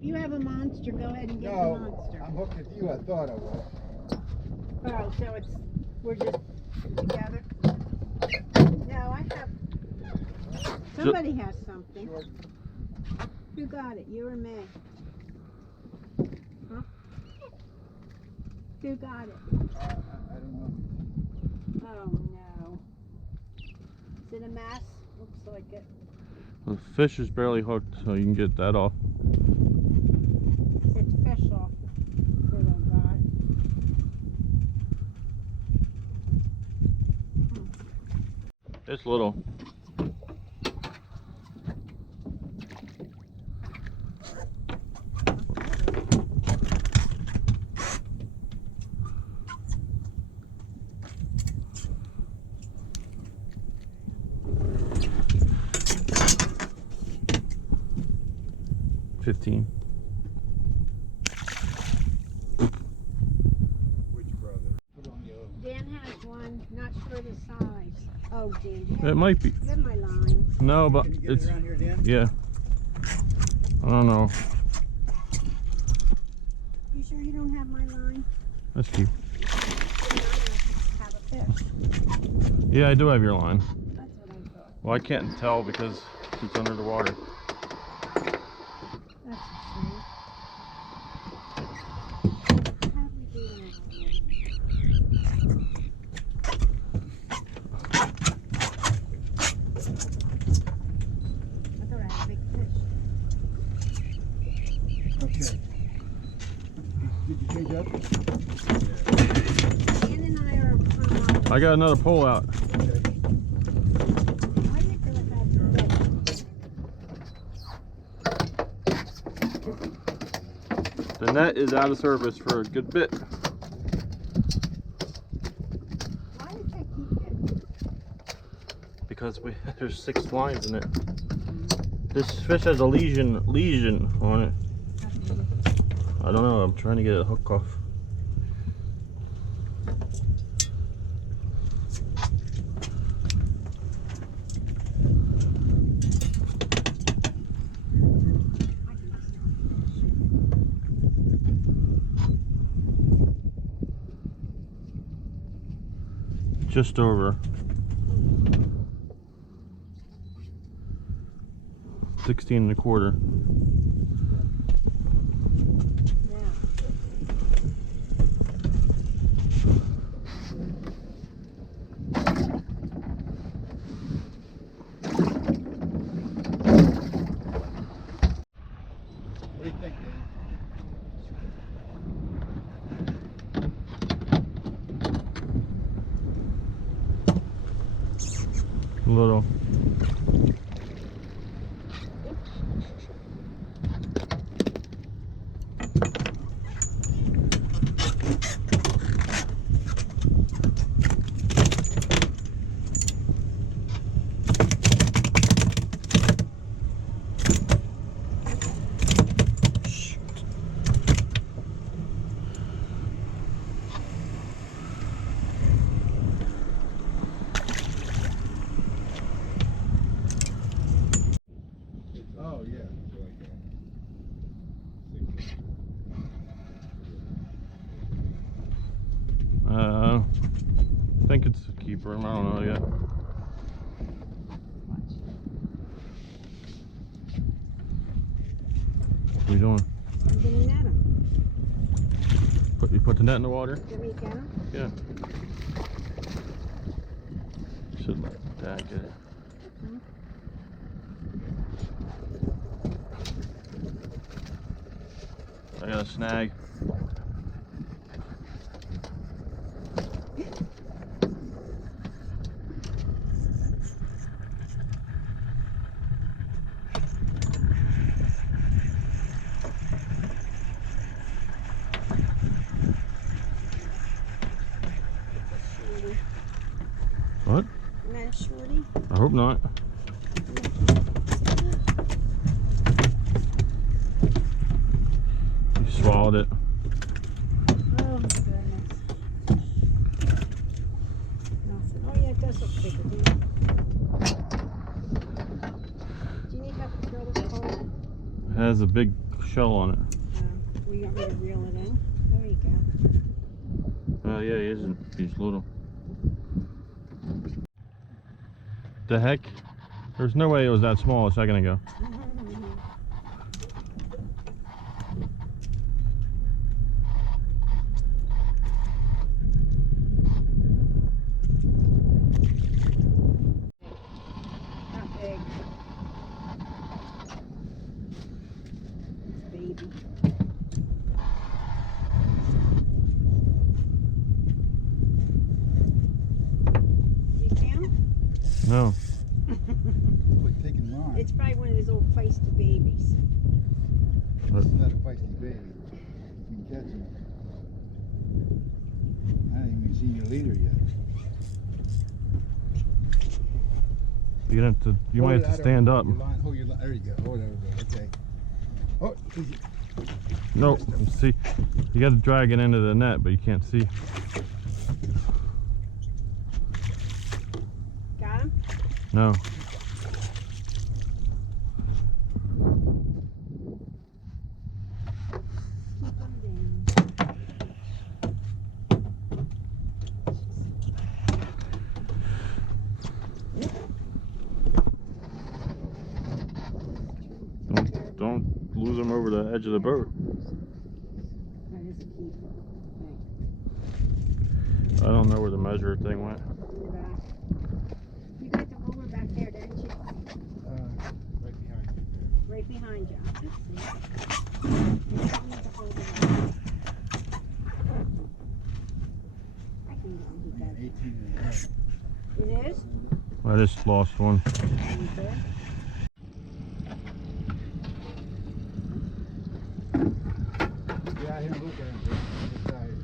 You have a monster, go ahead and get the monster. I'm hooked with you, I thought I was. Oh, so we're just together? No, I have, somebody has something. Sure. Who got it, you or me? Huh? Who got it? I don't know. Oh no. Is it a mess? Looks like it. The fish is barely hooked, so you can get that off. It's fish off. Poor little guy. It's little. $15. Which brother? Put on the other. Dan has one, not sure the size. Oh, Dan. It might be. You have my line. No, but Can you get it's it around here, Dan? yeah. I don't know. You sure you don't have my line? That's cute. Have a fish. Yeah, I do have your line. That's what I thought. Well, I can't tell because it's under the water. That's a shame. How do we do that? I thought I had a big fish. Okay. Did you change up? Dan and I are I got another pole out. Okay. Why do you feel like that's big? The net is out of service for a good bit. Why did they keep getting? Because there's 6 lines in it. This fish has a lesion on it. I don't know, I'm trying to get a hook off. Just over 16 1/4. What do you think, Dan? Little. Oh, yeah. I think it's a keeper. I don't know yet. What are you doing? I'm gonna net him. You put the net in the water? Can we get him? Yeah. Should let Dad get it. I got a snag. What? Isn't that a shorty? I hope not. You swallowed it. Oh my goodness. Nothing. Oh yeah, it does look bigger, do you need help to throw this pole in? It has a big shell on it. We got me to reel it in. There you go. Oh yeah, he isn't. He's little. The heck? There's no way it was that small a second ago. Not big. It's baby. You see him? No. We're taking line. It's probably one of those old feisty babies. It's not a feisty baby. You can catch him. I haven't even seen your leader yet. You're gonna have to. You might have to stand up. Hold your line. There you go. Hold it. Okay. Oh, easy. No. See, you got to drag it into the net, but you can't see. Got him? No. Keep him down. Don't lose him over the edge of the boat. That is a keeper. I don't know where the measure thing went. You got the ruler back there, don't you? Right behind you. Right behind you. Let's see. You don't need to hold it up. I can go and get that. 18 and a half. It is? I just lost one. Okay. Get out here and look at him. This side.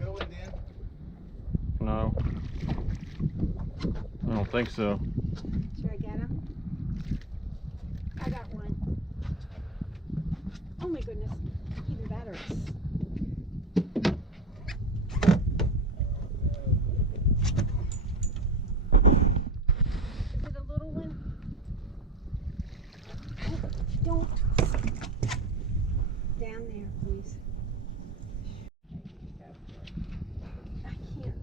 Go in, Dan. No. I don't think so. Should I get him? I got one. Oh my goodness. Even better. Is it a little one? Oh, don't. Down there, please. I can't.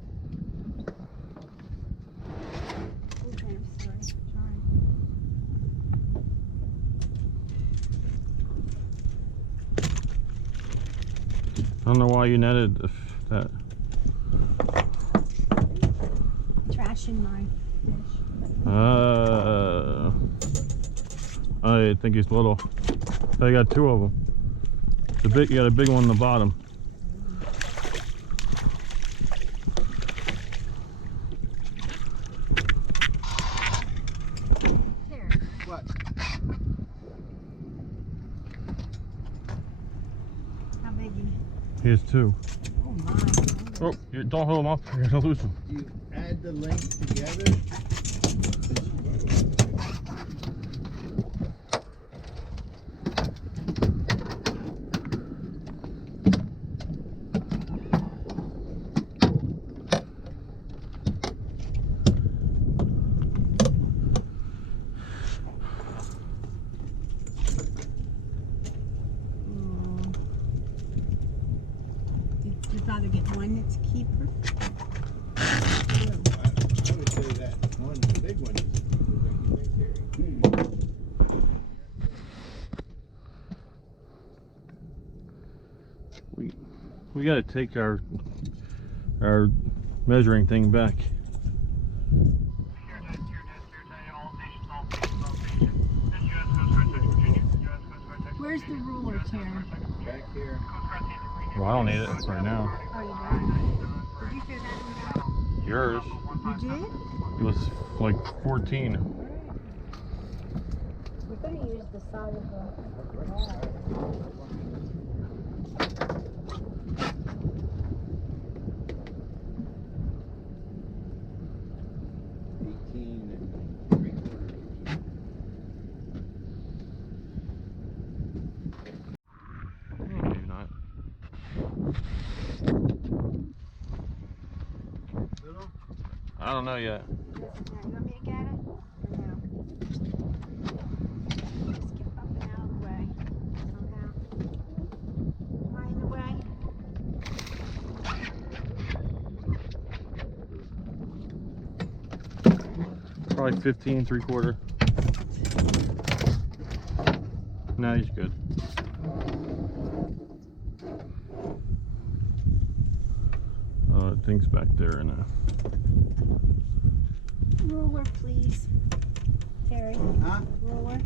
Okay, I'm sorry. Trying. I don't know why you netted that. Trashing my fish. I think he's little. I got two of them. The big, you got a big one on the bottom. Here. What? How big is he? Here's two. Oh my. Oh, you don't hold them up. You're gonna lose them. You add the length together. You'd rather get one that's a keeper? I would say that one, the big one, is right there. We gotta take our measuring thing back. Where's the ruler, Terry? Back here. Well, I don't need it right now. Oh, you got it? Did you throw that one out? Yours? You did? It was like 14. We're going to use the side of the wall. 18 and 3/4. I don't know yet. You want me to get it? Or no? Just get up and out of the way. Somehow. Am I in the way? Probably 15, 3/4. No, he's good. Oh, it thinks back there in a. Ruler, please. Terry. Huh? Ruler.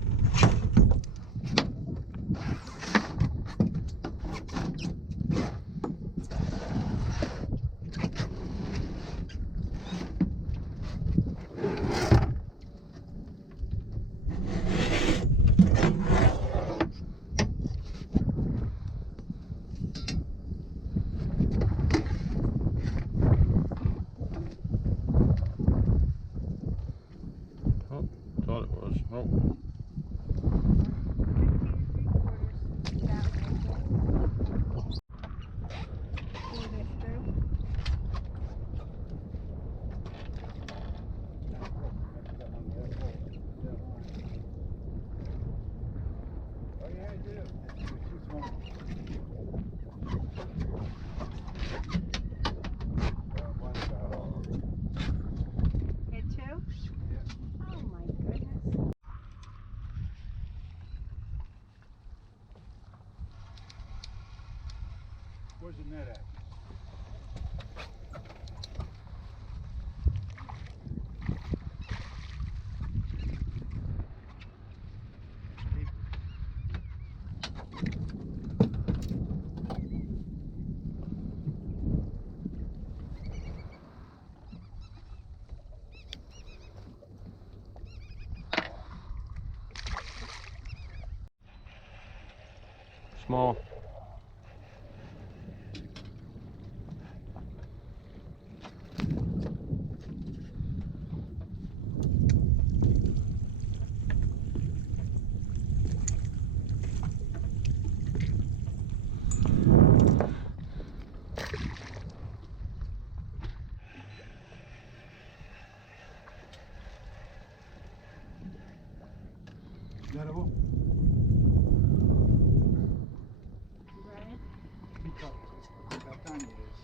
Oh, thought it was. Oh. 15 3/4. Pull this through. Oh yeah, I do. It's too small. Hit two? Yeah. Oh my goodness. Where's the net at? Small. Nettable? You ready? Pick up. How tiny it is.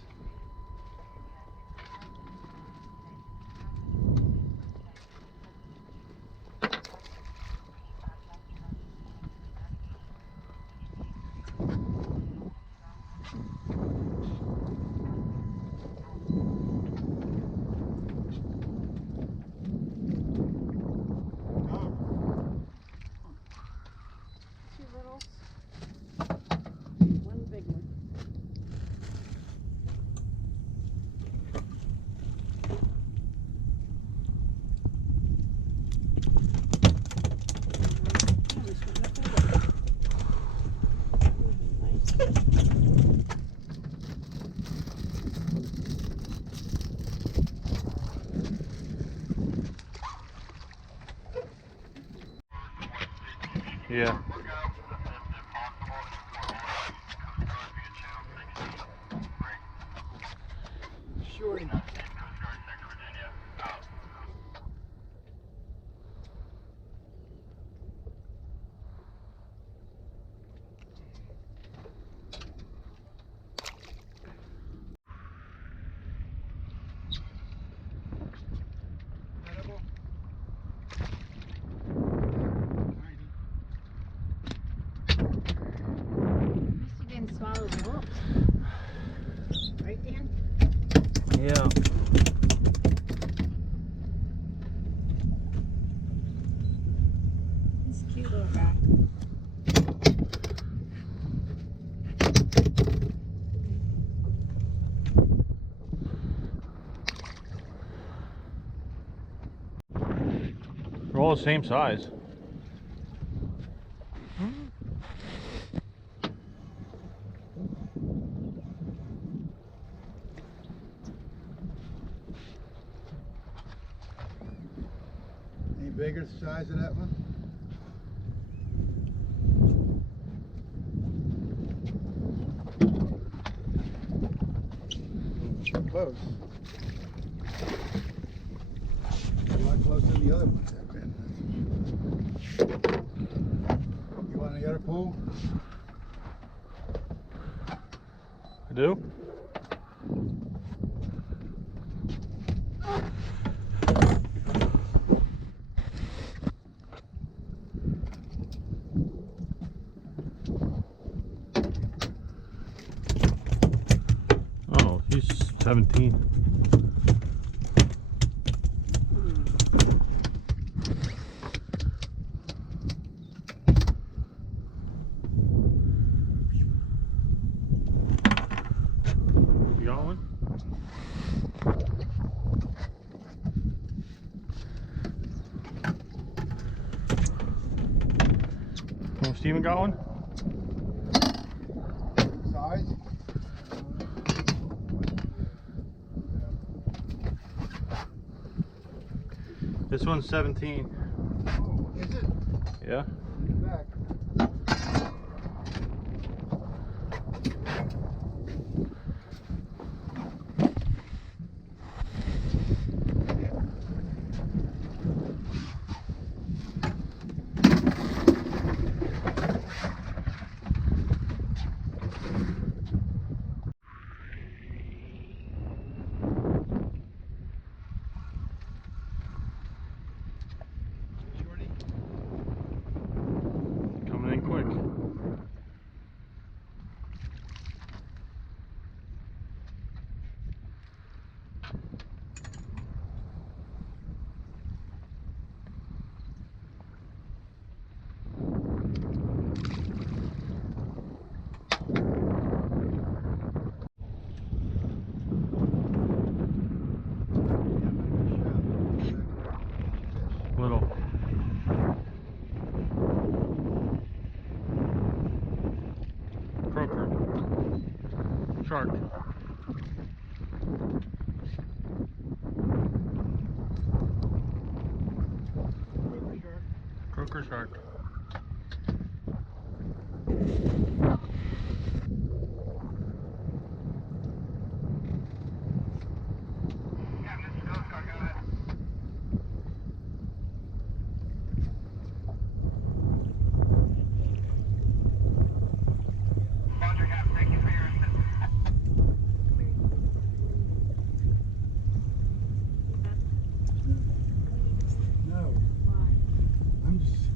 Two littles. One big one. Yeah. Sure enough. Nettable? Tiny. At least you didn't swallow the hook. Right, Dan? Yeah. He's a cute little guy. They're all the same size. Any bigger size of that one? Close. closer than the other ones have been. You want the other pole? I do? Oh, he's 17. You got one? Oh, Steven got one? Size? This one's 17. Oh, is it? Yeah. In the back. Shorty? Coming in quick. Little. Croaker. Shark. Croaker shark. No. I'm just